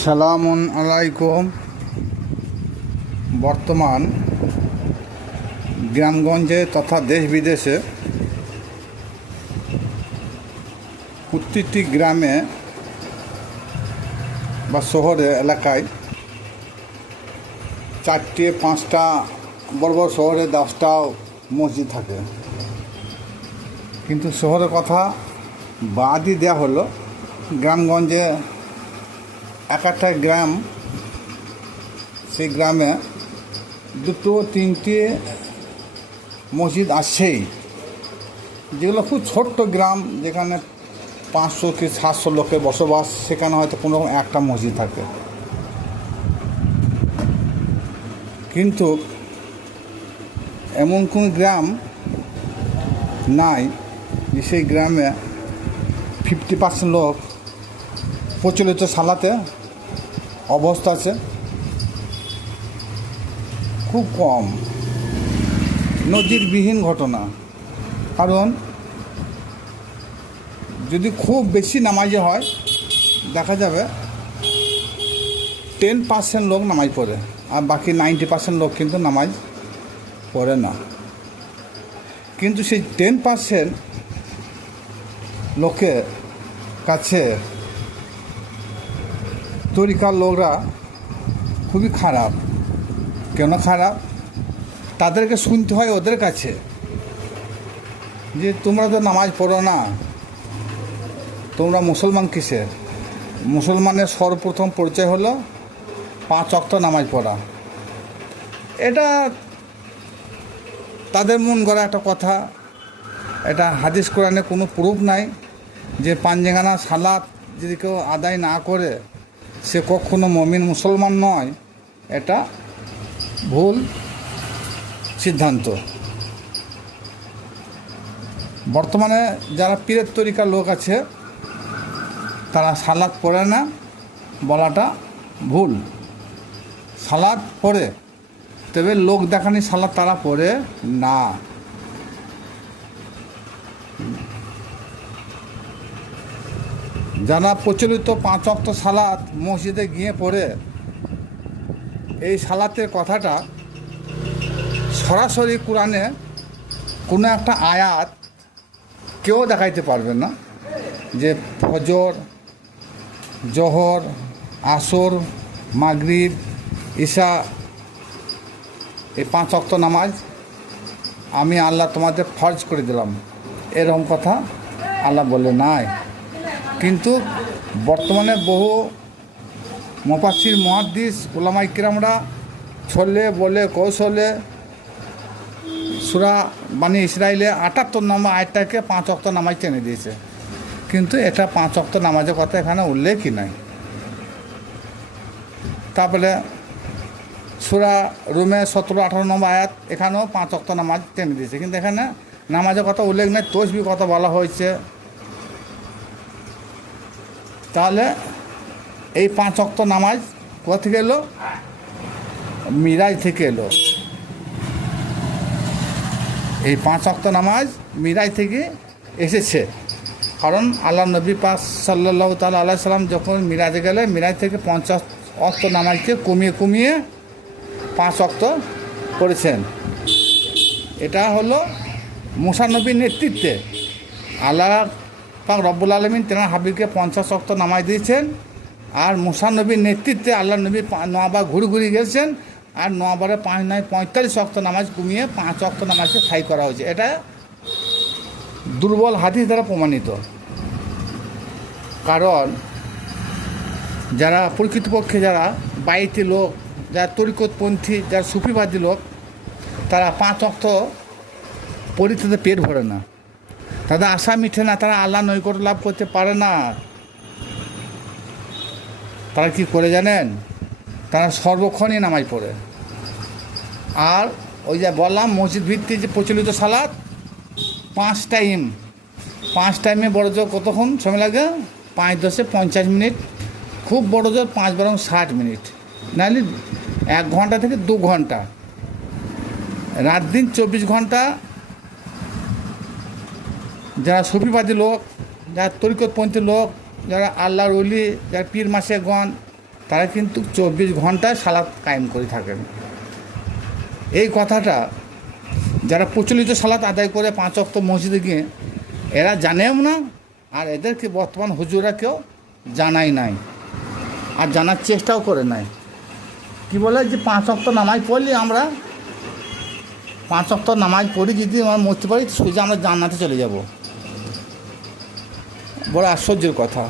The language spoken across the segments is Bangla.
আসসালামু আলাইকুম। বর্তমান গ্রামগঞ্জে তথা দেশ বিদেশে প্রত্যেকটি গ্রামে বা শহরে এলাকায় চারটে, পাঁচটা, বড় বড় শহরে দশটাও মসজিদ থাকে। কিন্তু শহরের কথা বাদই দেওয়া হলো। গ্রামগঞ্জে একটা গ্রাম, সেই গ্রামে দুটো তিনটে মসজিদ আছেই যেগুলো খুব ছোট্ট গ্রাম, যেখানে পাঁচশো কি সাতশো লোকের বসবাস, সেখানে হয়তো কোনো রকম একটা মসজিদ থাকে। কিন্তু এমন কোন গ্রাম নাই যে সেই গ্রামে ফিফটি পার্সেন্ট লোক প্রচলিত সালাতে অবস্থা আছে? খুব কম। নজিরবিহীন ঘটনা। কারণ, যদি খুব বেশি নামাজি হয়, দেখা যাবে টেন পার্সেন্ট লোক নামাজ পড়ে, আর বাকি নাইনটি পার্সেন্ট লোক কিন্তু নামাজ পড়ে না। কিন্তু সেই টেন পার্সেন্ট লোকের কাছে তরিকার লোকরা খুবই খারাপ। কেন খারাপ? তাদেরকে শুনতে হয় ওদের কাছে যে, তোমরা তো নামাজ পড়ো না। তোমরা মুসলমান কিসের? মুসলমানের সর্বপ্রথম পরিচয় হলো, পাঁচ অক্ত নামাজ পড়া। এটা তাদের মন গড়া একটা কথা। এটা হাদিস কোরআনে কোনো প্রুফ নাই যে পাঞ্জেগানা সালাত যদি কেউ আদায় না করে সে কখনো মমিন মুসলমান নয়, এটা ভুল সিদ্ধান্ত। বর্তমানে যারা পীরের তরিকার লোক আছে, তারা সালাদ পড়ে না, বলাটা ভুল। সালাদ পড়ে, তবে লোক দেখানি সালাদ তারা পড়ে না। যারা প্রচলিত পাঁচ অক্ত সালাত মসজিদে গিয়ে পড়ে, এই সালাতের কথাটা সরাসরি কোরআনে কোনো একটা আয়াত কেউ দেখাইতে পারবে না যে ফজর, জহর, আসর, মাগরিব ঈশা এই পাঁচ অক্ত নামাজ আমি আল্লাহ তোমাদের ফরজ করে দিলাম। এরকম কথা আল্লাহ বলে নাই। কিন্তু বর্তমানে বহু মপাসির মহাদ্দিস, ওলামাই কিরামরা ছলে বলে, কৌশলে সুরা বানি ইসরায়েলে আটাত্তর নম্বর আয়টাকে পাঁচ অক্ত নামাজ টেনে দিয়েছে। কিন্তু এটা পাঁচ অক্ত নামাজের কথা এখানে উল্লেখই নাই। তারপরে সুরা রুমে সতেরো, আঠারো নম্বর আয়াত এখানেও পাঁচ অক্ত নামাজ টেনে দিয়েছে। কিন্তু এখানে নামাজের কথা উল্লেখ নেই তসবি কথা বলা হয়েছে। তাহলে এই পাঁচ অক্ত নামাজ কোথা থেকে এলো? মিরাজ থেকে এলো। এই পাঁচ অক্ত নামাজ মিরাজ থেকে এসেছে। কারণ আল্লাহ নবী পাস সাল্লাহ তাল আল্লাহ সাল্লাম যখন মিরাজে গেলে মিরাজ থেকে পঞ্চাশ অক্ত নামাজকে কমিয়ে কমিয়ে পাঁচ অক্ত করেছেন। এটা হলো মুসানবীর নেতৃত্বে। আল্লাহ পাক রব্বুল আলমিন তেনার হাবিবকে পঞ্চাশ অক্ত নামাজ দিয়েছেন, আর মুসানবীর নেতৃত্বে আল্লাহ নবী নবার ঘুরে ঘুরে গেছেন আর নবারে পাঁচ নয়, পঁয়তাল্লিশ অক্ত নামাজ কমিয়ে পাঁচ অক্ত নামাজকে স্থায়ী করা হয়েছে। এটা দুর্বল হাদিস দ্বারা প্রমাণিত। কারণ যারা প্রকৃতপক্ষে যারা বাইতি লোক, যারা তরিকতপন্থী, যারা সুফিবাদী লোক, তারা পাঁচ অক্ত পরিত্রাতে পেট ভরে না। তাদের আশা মিঠে না, তারা আল্লাহ নৈকট লাভ করতে পারে না। তারা কি করে জানেন? তারা সর্বক্ষণই নামাজ পড়ে। আর ওই যে বললাম, মসজিদ ভিত্তিক যে প্রচলিত সালাদ পাঁচ টাইম, পাঁচ টাইমে বড় জোর কতক্ষণ সময় লাগে? পাঁচ দশে পঞ্চাশ মিনিট। খুব বড় জোর পাঁচ বরং ষাট মিনিট। নাহলে এক ঘণ্টা থেকে দু ঘণ্টা। রাত দিন চব্বিশ ঘণ্টা যারা সুফিবাদী লোক, যারা তরিকতপন্থী লোক, যারা আল্লাহর অলি যারা পীর মাসে গণ, তারা কিন্তু চব্বিশ ঘন্টায় সালাদ কায়েম করে থাকেন। এই কথাটা যারা প্রচলিত সালাত আদায় করে পাঁচ অক্ত মসজিদে গিয়ে, এরা জানেও না, আর এদেরকে বর্তমান হুজুরা কেউ জানাই নাই, আর জানার চেষ্টাও করে নাই। কি বলে যে পাঁচ অক্ত নামাজ পড়লি আমরা, পাঁচ অক্ত নামাজ পড়ি যদি আমরা মরতে পারি, সোজা আমরা জান্নাতে চলে যাব। বড় আশ্চর্যের কথা।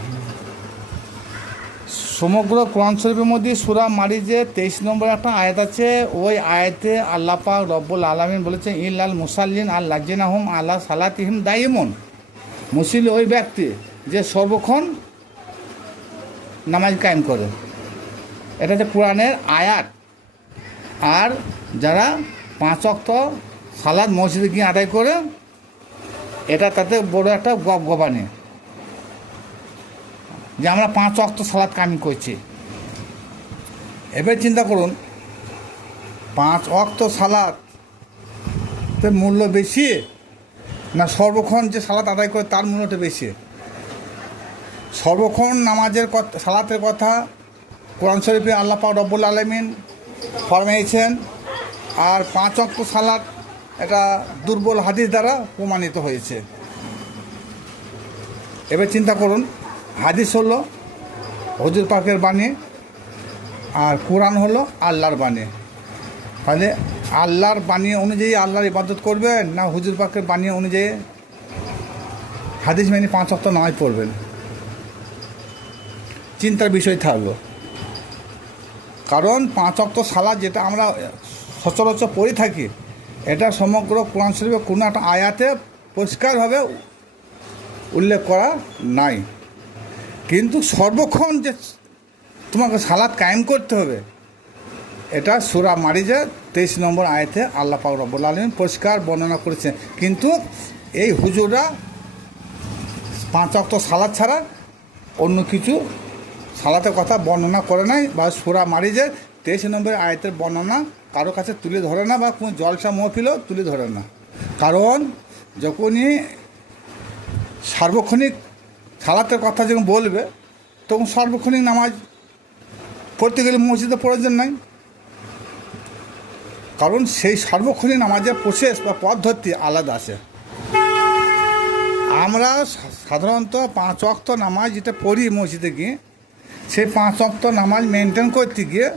সমগ্র কোরআন শরীফের মধ্যে সুরা মারিজে তেইশ নম্বর একটা আয়াত আছে, ওই আয়াতে আল্লাহ পাক রব্বুল আলমিন বলেছেন, ইল্লাল মুসাল্লিন আল লাজিনাহম আল্লাহ সালাতিহিম দাইমন। মুসিল ওই ব্যক্তি যে সর্বক্ষণ নামাজ কায়েম করে। এটা হচ্ছে কোরআনের আয়াত। আর যারা পাঁচ অক্ত সালাদ মসজিদে গিয়ে আদায় করে, এটা তাতে বড় একটা গপ গবানি যে আমরা পাঁচ অক্ত সালাদ কামি করছি। এবার চিন্তা করুন, পাঁচ অক্ত সালাদ মূল্য বেশি না সর্বক্ষণ যে সালাত আদায় করে তার মূল্যটা বেশি? সর্বক্ষণ নামাজের কথা সালাতের কথা কোরআন শরীফে আল্লাহ পাক রব্বুল আলমিন ফরমাইছেন, আর পাঁচ অক্ত সালাদ এটা দুর্বল হাদিস দ্বারা প্রমাণিত হয়েছে। এবার চিন্তা করুন হাদিস হলো, হজুর পাকের বাণী, আর কোরআন হলো আল্লাহর বাণী। তাহলে আল্লাহর বাণী অনুযায়ী আল্লাহর ইবাদত করবেন না হুজুর পাকের বাণী অনুযায়ী হাদিস মেনে পাঁচ অক্ত নয় পড়বেন? চিন্তার বিষয় থাকল। কারণ পাঁচ অক্ত সালাদ যেটা আমরা সচরাচর পড়ে থাকি, এটা সমগ্র কোরআন শরীফে কোনো একটা আয়াতে পরিষ্কারভাবে উল্লেখ করা নাই। কিন্তু সর্বক্ষণ যে তোমাকে সালাদ কায়েম করতে হবে, এটা সুরা মারিজে তেইশ নম্বর আয়তে আল্লাহ পাক রব্বুল আলমিন পরিষ্কার বর্ণনা করেছেন। কিন্তু এই হুজুররা পাঁচ অক্ত সালাদ ছাড়া অন্য কিছু সালাতের কথা বর্ণনা করে নাই বা সুরা মারিজে তেইশ নম্বর আয়তের বর্ণনা কারও কাছে তুলে ধরে না বা কোনো জলসা মহফিলও তুলে ধরে না। কারণ যখনই সার্বক্ষণিক সালাতের কথা যখন বলবে, তখন সার্বক্ষণিক নামাজ পড়তে গেলে মসজিদে প্রয়োজন নাই। কারণ সেই সার্বক্ষণিক নামাজের প্রসেস বা পদ্ধতি আলাদা আছে। আমরা সাধারণত পাঁচ অক্ত নামাজ যেটা পড়ি মসজিদে গিয়ে, সেই পাঁচ অক্ত নামাজ মেনটেন করতে গিয়ে,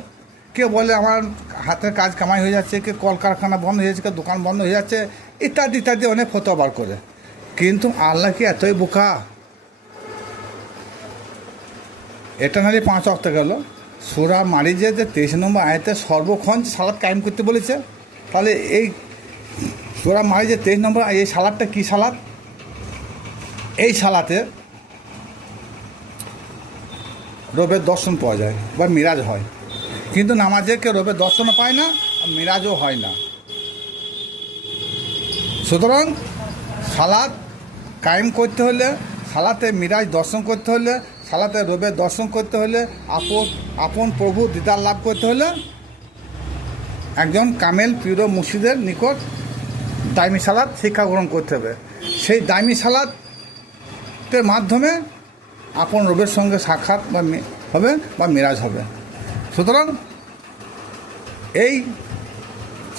কেউ বলে আমার হাতের কাজ কামাই হয়ে যাচ্ছে কে কলকারখানা বন্ধ হয়ে যাচ্ছে, কেউ দোকান বন্ধ হয়ে যাচ্ছে, ইত্যাদি ইত্যাদি অনেক ফতোয়া বার করে। কিন্তু আল্লাহ কি এতই বোকা? এটা নাহলে পাঁচ অক্ত গেল। সুরা মারিজে যে তেইশ নম্বর আয়তে সর্বক্ষণ সালাদ কায়েম করতে বলেছে, তাহলে এই সুরা মারিজে তেইশ নম্বর এই সালাদটা কী সালাদ? এই সালাতে রবের দর্শন পাওয়া যায় বা মিরাজ হয়। কিন্তু নামাজে কেউ রবের দর্শনও পায় না, আর মিরাজও হয় না। সুতরাং সালাদ কায়েম করতে হলে, সালাতে মিরাজ দর্শন করতে হলে সালাতে রবের দর্শন করতে হলে আপন আপন প্রভু দিদার লাভ করতে হলে একজন কামেল পিরো মুর্শিদের নিকট দাইমি সালাদ শিক্ষা গ্রহণ করতে হবে। সেই দাইমি সালাতের মাধ্যমে আপন রবের সঙ্গে সাক্ষাৎ বা হবে বা মিরাজ হবে। সুতরাং এই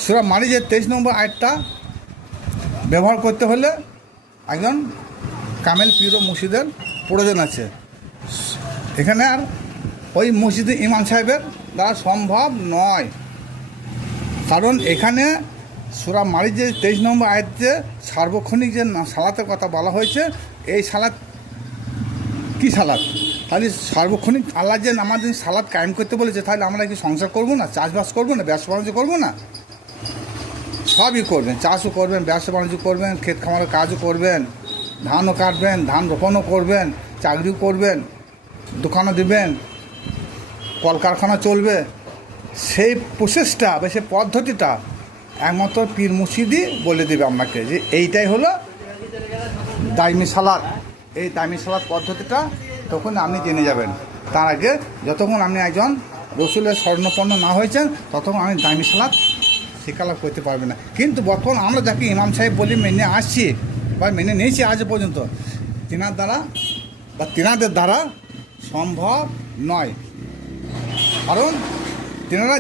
সুরা মারিজের তেইশ নম্বর আয়টা ব্যবহার করতে হলে একজন কামেল পীর মুর্শিদের প্রয়োজন আছে। এখানে আর ওই মসজিদে ইমাম সাহেবের দ্বারা সম্ভব নয়। কারণ এখানে সুরা মারি যে তেইশ নম্বর আয়াতে সার্বক্ষণিক যে সালাতের কথা বলা হয়েছে, এই সালাত কি সালাদ তাহলে সার্বক্ষণিক আল্লাহ যে আমাদের সালাদ কায়েম করতে বলেছে, তাহলে আমরা কি সংসার করব না? চাষবাস করব না? ব্যবসা বাণিজ্য করব না? সবই করবেন, চাষও করবেন, ব্যবসা বাণিজ্য করবেন, ক্ষেত খামারের কাজও করবেন, ধানও কাটবেন, ধান রোপণও করবেন, চাকরিও করবেন। দোকানও দেবেন, কলকারখানা চলবে, সেই প্রসেসটা বা সেই পদ্ধতিটা একমাত্র পীর মুর্শিদই বলে দেবে আপনাকে যে এইটাই হলো দাইমি সালাদ। এই দাইমি সালাদ পদ্ধতিটা তখন আপনি জেনে যাবেন। তার আগে যতক্ষণ আপনি একজন রসুলের স্বর্ণপন্ন না হয়েছেন, ততক্ষণ আপনি দাইমি সালাদ শিক্ষালাভ করতে পারবেন না। কিন্তু বর্তমান আমরা যাকে ইমাম সাহেব বলি মেনে আসছি বা মেনে নিয়েছি আজ পর্যন্ত, তিনার দ্বারা বা তিনাদের দ্বারা সম্ভব নয়। কারণ তেনারা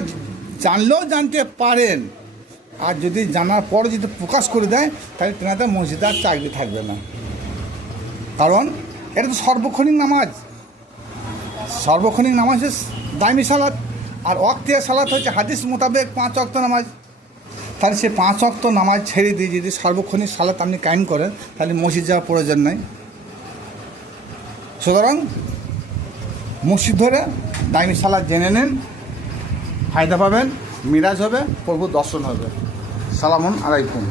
জানলেও জানতে পারেন। আর যদি জানার পর যদি প্রকাশ করে দেয়, তাহলে তেনাদের মসজিদে আর চাকরি থাকবে না। কারণ এটা তো সর্বক্ষণিক নামাজ। সর্বক্ষণিক নামাজ হচ্ছে দায়মি সালাত, আর অক্তিয়া সালাত হচ্ছে হাদিস মোতাবেক পাঁচ অক্ত নামাজ। তাহলে সে পাঁচ অক্ত নামাজ ছেড়ে দিয়ে যদি সার্বক্ষণিক সালাত আপনি কায়েম করেন, তাহলে মসজিদ যাওয়ার প্রয়োজন নাই। সুতরাং মসজিদ ধরে দামি সালাদ জেনে নেন, ফায়দা পাবেন, মিরাজ হবে প্রভু দর্শন হবে। সালামুন আলাইকুম।